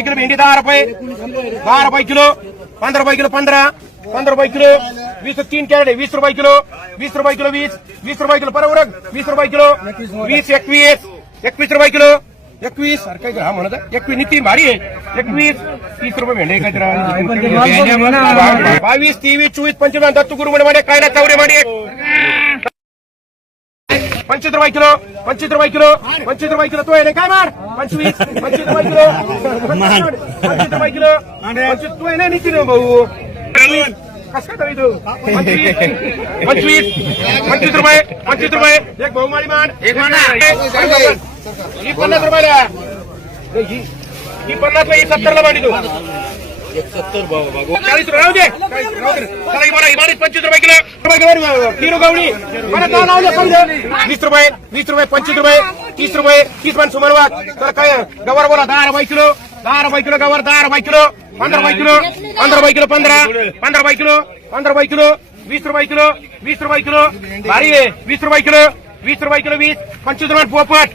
रुपये किलो भेंडी दहा रुपये दहा रुपये किलो पंधरा रुपये किलो पंधरा पंधरा रुपये किलो वीस तीन कॅरेट आहे वीस रुपये किलो वीस रुपये किलो वीस वीस रुपये किलो परवरक वीस रुपये किलो वीस एकवीस एकवीस रुपये किलो एकवीस काय हा म्हणत? एकवीस नितीन भारी आहे एकवीस तीस रुपये भेंडे काय तर बावीस तेवीस चोवीस पंचवीस दत्तू गुरु मध्ये काय ना चौरे मध्ये पंचवीस रुपये किलो पंचवीस रुपये किलो पंचवीस रुपये किलो. तो आहे ना काय मार? पंचवीस पंचवीस रुपये किलो. पंचवीस रुपये किलो. पंचवीस तू आहे ना नितीन भाऊ. कसं काय तू? पंचवीस पंचवीस पंचवीस रुपये पंचवीस रुपये. एक भाऊ माळी मान एक मान ही पन्नास रुपयाला. ही ही पन्नासला ही सत्तरला मांडी तू. चाळीस राहू दे. पंचवीस रुपये किलो. किलो समजा वीस रुपये वीस रुपये पंचवीस रुपये तीस रुपये तीस पण सुमार वाट तर काय गवर बोला दहा रुपये किलो. दहा रुपये किलो गवर दहा रुपये किलो. पंधरा रुपये किलो. पंधरा रुपये किलो पंधरा. पंधरा रुपये किलो. पंधरा रुपये किलो. वीस रुपये किलो. वीस रुपये किलो. भारी आहे. वीस रुपये किलो. वीस रुपये किलो वीस. पंचवीस रुपये पोपट.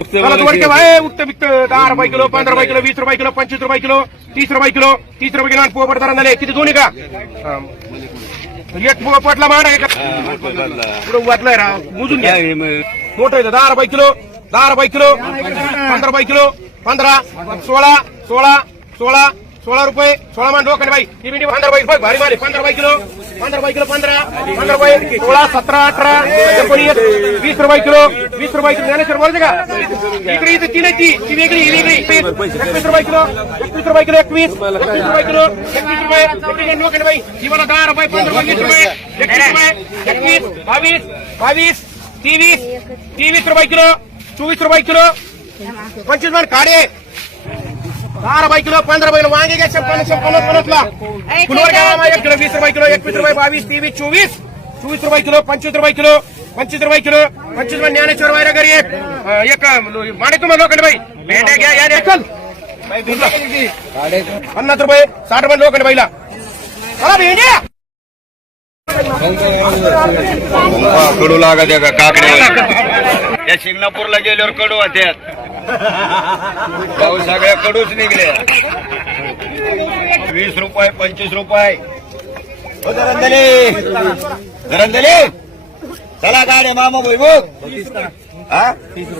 चला वरचे भाई उक्त बिक्त दहा रुपये किलो पंधरा रुपये किलो वीस रुपये किलो पंचवीस रुपये किलो तीस रुपये किलो तीस रुपये किलो आणि पोपट दरान झाले. किती दोन्ही का. एक पोपटला मांड आहे का? पुढे वाटलंय राव. मोजून घ्या. मोठं आहे दहा रुपये किलो दहा रुपये किलो पंधरा रुपये किलो पंधरा सोळा सोळा सोळा सोळा रुपये सोळा मान डोकं बाई. ही मिनिट पंधरा रुपये भारी मारे पंधरा रुपये किलो. पंधरा रुपये किलो पंधरा. पंधरा रुपये सोळा सतरा अठरा एकोणीस वीस रुपये किलो. वीस रुपये किलो. ज्ञानेश्वर बोलते का? इकडे इथे तीन आहे ती. ती वेगळी ही वेगळी. एकवीस रुपये किलो. एकवीस रुपये किलो एकवीस. एकवीस रुपये किलो. एकवीस रुपये. एकवीस डोकं बाई. ही मला दहा रुपये पंधरा रुपये वीस रुपये. एकवीस रुपये. एकवीस बावीस बावीस तेवीस तेवीस रुपये किलो. चोवीस रुपये किलो. पंचवीस मान काढे. दहा रुपये किलो पंधरा रुपये किलो वांगे घ्या छप्पन्न छप्पन्न पन्नासला फुलवर घ्या एक किलो वीस रुपये किलो एकवीस रुपये बावीस तेवीस चोवीस. चोवीस रुपये किलो पंचवीस रुपये किलो पंचवीस रुपये किलो पंचवीस मान ज्ञानेश्वर वायरा घरी एक. माने तुम्हाला लोखंड बाई. भेंड्या घ्या या देखल पन्नास रुपये साठ रुपये लोखंड बाईला. चला भेंड्या. कडू लागत का काकड्या त्या शिंगणापूरला गेल्यावर कडू होत्यात. भाऊ सगळ्या कडूच निघले. वीस रुपये पंचवीस रुपये. हो, धरंदले धरंदले चला गाड्या मामा भाई हा?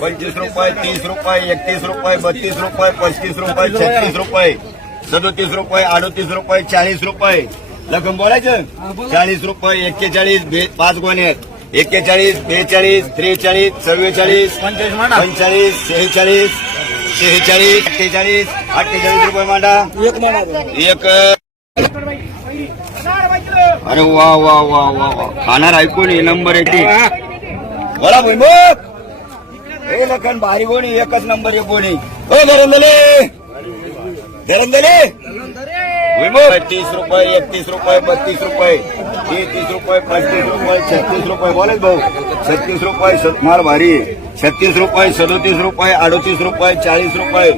पंचवीस रुपये तीस रुपये एकतीस रुपये बत्तीस रुपये पस्तीस रुपये छत्तीस रुपये सदोतीस रुपये अडोतीस रुपये चाळीस रुपये. लखम बोलायचं? चाळीस रुपये एक्केचाळीस पाच गोण्यात एक्केचाळीस बेचाळीस त्रेचाळीस चव्वेचाळीस पंचेचाळीस शेहेचाळीस शेहेचाळीस अठ्ठेचाळीस अठ्ठेचाळीस रुपये मांडा. एक अरे वा वा वा वा वा. खाणार ऐकून हे नंबर एटी बोला भाई मग हे लखन भारी कोणी एकच नंबर एक कोणी. हो धरंदले धरंदले भुईमुग. तीस रुपये एकतीस रुपये बत्तीस रुपये. तीस रुपये पस्तीस रुपये छत्तीस रुपये बोलत भाऊ छत्तीस रुपये सतमार भारी छत्तीस रुपये सदोतीस रुपये अडोतीस रुपये चाळीस रुपये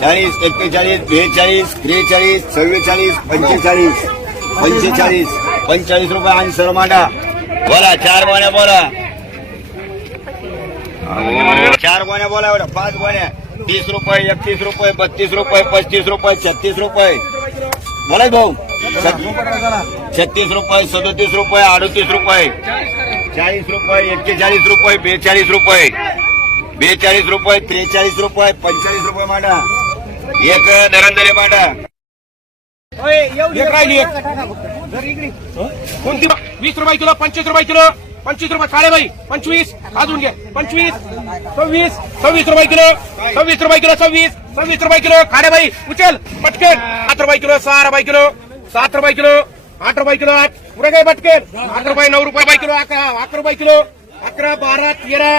चाळीस एक्केचाळीस बेचाळीस त्रेचाळीस चव्वेचाळीस पंचेचाळीस पंचेचाळीस पंचेचाळीस रुपये आणि सरमाडा बोला चार गोण्या बोला चार गोण्या बोला एवढ्या पाच गोण्या तीस रुपये एकतीस रुपये बत्तीस रुपये पस्तीस रुपये छत्तीस रुपये बोला भाऊ छत्तीस रुपये सदोतीस रुपये अडतीस रुपये. चाळीस रुपये एक्केचाळीस रुपये बेचाळीस रुपये. बेचाळीस रुपये त्रेचाळीस रुपये पंचेचाळीस रुपये मांडा. एक दरंदरे मांडा. कोणती वीस रुपये किलो पंचवीस रुपये किलो. पंचवीस रुपये काळे बाई. पंचवीस. अजून घे. पंचवीस. सव्वीस. सव्वीस रुपये किलो. सव्वीस रुपये किलो सव्वीस. सव्वीस रुपये किलो. काळे बाई. उचल. पटकन. सात रुपये किलो सहा रुपये किलो. सात रुपये किलो. आठ रुपये किलो आठ पुढे काय पटकन आठ रुपये नऊ रुपये किलो अकरा अकरा रुपये किलो अकरा बारा तेरा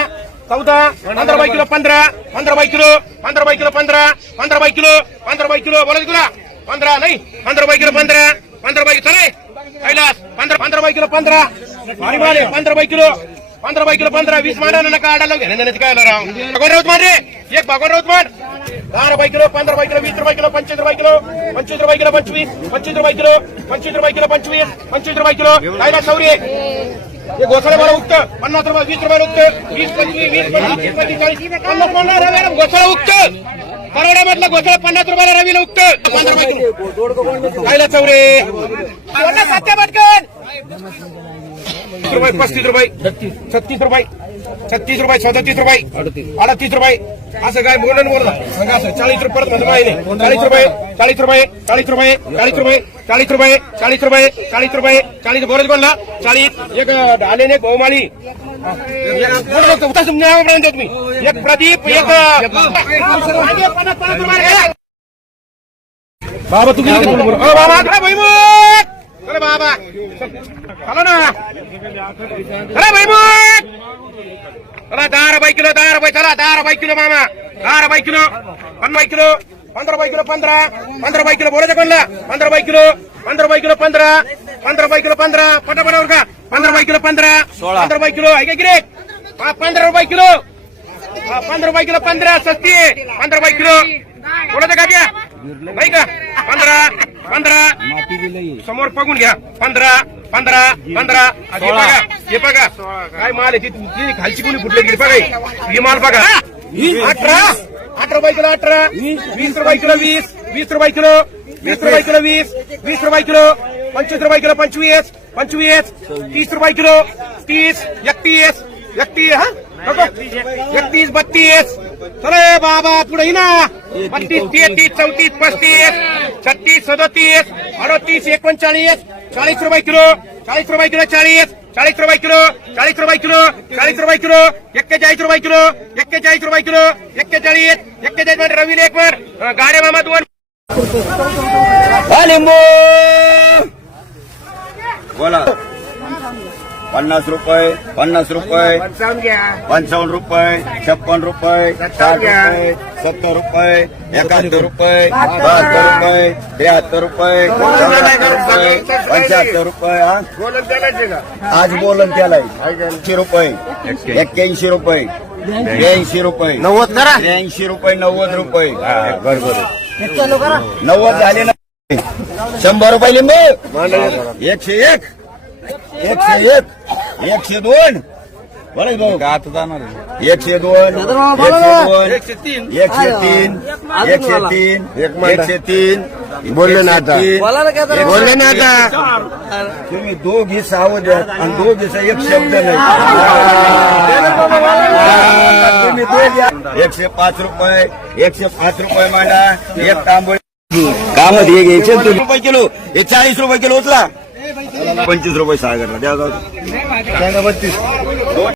चौदा पंधरा रुपये किलो पंधरा पंधरा रुपये किलो पंधरा रुपये किलो पंधरा पंधरा रुपये किलो पंधरा रुपये किलो बोलायचं तुला पंधरा नाही पंधरा रुपये किलो पंधरा पंधरा रुपये चले कैलास पंधरा पंधरा रुपये किलो पंधरा भारी माल आहे, पंधरा रुपये किलो पंधरा रुपये किलो पंधरा वीस मांडा ना नका आडाला घेणं देण्याचं काय राव भगवान राऊत मान रे एक भगवान राऊत मान दहा रुपये किलो पंधरा रुपये किलो वीस रुपये किलो पंचवीस रुपये किलो पंचवीस रुपये किलो पंचवीस पंचवीस रुपये किलो पंचवीस रुपये किलो पंचवीस पंचवीस रुपये किलो. कैलास चौरी हे घोसाळे मला उगत पन्नास रुपये वीस रुपये उगत वीस पंचवीस वीस पंचवीस पंचवीस चाळीस. पन्नास पन्नास रुपये घोसाळा उगत परवड्यामधला घोसाळा पन्नास रुपयाला रवीला उगत पंधरा रुपये किलो. खायला चौरे कोणता सत्या पटकन. रुपये पस्तीस रुपये. छत्तीस. रुपये. छत्तीस रुपये सदतीस रुपये. अडतीस. रुपये. असं काय बोलून बोलला सांगा असं. चाळीस रुपये परत चाळीस रुपये चाळीस रुपये चाळीस रुपये चाळीस रुपये चाळीस रुपये चाळीस रुपये चाळीस रुपये चाळीस बोलत बोलला चाळीस. एक ढालेने बहुमाळी तुम्ही एक प्रदीप एक बाबा तुम्ही बाबा. अरे बाबा चला ना अरे भैमुख चला दहा रुपये किलो दहा रुपये चला दहा रुपये किलो मामा दहा रुपये किलो पन्नास किलो पंधरा रुपये किलो पंधरा पंधरा रुपये किलो बोलायचं कोणला पंधरा रुपये किलो पंधरा रुपये किलो पंधरा पंधरा रुपये किलो पंधरा पटापटावर का पंधरा रुपये किलो पंधरा पंधरा रुपये किलो आहे का गिरे पंधरा रुपये किलो हा, पंधरा रुपये किलो पंधरा सस्ती पंधरा रुपये किलो बोलायचं का नाही का पंधरा पंधरा. समोर बघून घ्या. पंधरा पंधरा पंधरा. हे बघा हे बघा. काय माल आहे ती खालची कोणी फुटली गेली? बघा ही. माल बघा. अठरा. अठरा रुपये किलो अठरा. वीस. रुपये किलो वीस. वीस रुपये किलो वीस रुपये किलो वीस. वीस रुपये किलो पंचवीस रुपये किलो पंचवीस. पंचवीस. तीस रुपये किलो तीस. एकतीस. एकतीस हा. एकतीस बत्तीस. चले बाबा पुढे ना. बत्तीस तेहतीस चौतीस पस्तीस. छत्तीस सदतीस अडतीस एकोणचाळीस चाळीस रुपये किलो चाळीस रुपये किलो चाळीस चाळीस रुपये किलो चाळीस रुपये किलो चाळीस रुपये किलो एक्केचाळीस रुपये किलो एक्केचाळीस रुपये किलो एक्केचाळीस एक्केचाळीसमध्ये रवीला एक वर अं, गाड्या मामा दोन. लिंबू! बोला. पन्नास रुपये पन्नास रुपये पंचावन्न रुपये छप्पन रुपये साठ रुपये सत्तर रुपये एकाहत्तर रुपये बहात्तर रुपये. त्र्याहत्तर रुपये रुपये पंच्याहत्तर रुपये? आज बोलन त्याला ऐंशी रुपये. एक्क्याऐंशी रुपये. ब्याऐंशी रुपये. नव्वद करा. त्र्याऐंशी रुपये नव्वद रुपये. बरोबर नव्वद झाले ना. शंभर रुपये लिंबू. एकशे एक. एकशे एक. एकशे दोन. बरं भाऊ. आता जाणार एकशे दोन. एकशे दोन. एकशे तीन. एकशे तीन. एकशे तीन. बोलले ना आता. बोलले ना आता. तुम्ही दोघी सावध आहेत आणि दोघीचा एक शब्द नाही. तुम्ही दोघी एकशे पाच रुपये. एकशे पाच रुपये मांडा. एक तांबोळी. कामत हे घ्यायचे तुम्ही. रुपये किलो. हे चाळीस रुपये किलो उचला. पंचवीस रुपये सागरला. द्या जाऊ